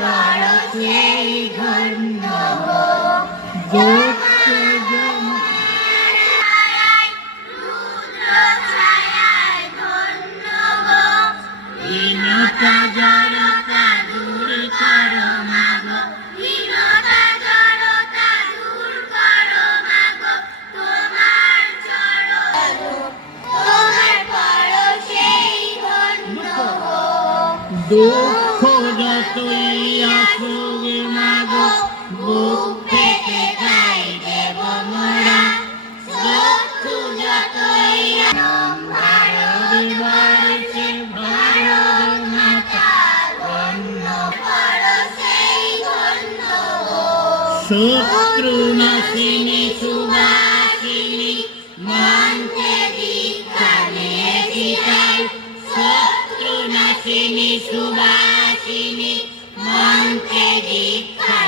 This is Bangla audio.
করো সেই ধন্য দক্ষ হীনতা জড়তা দূর করো মাগো, হীনতা জড়তা দূর করো মাগো, তোমার চরণ তোমার পরশেই ধন্য দুঃখ যতই আসুক মাগো, বুক পেতে খাই দেব মোরা, শত্রু যতই ভারত বর্ষে ভারত মাতা ধন্য পরশেই ধন্য শত্রু নাশিনী সুবাসিনী মন্ত্রে দীক্ষা নিয়েছি তাই, শত্রু নাশিনী সুবাসিনী মন্ত্রে দীক্ষা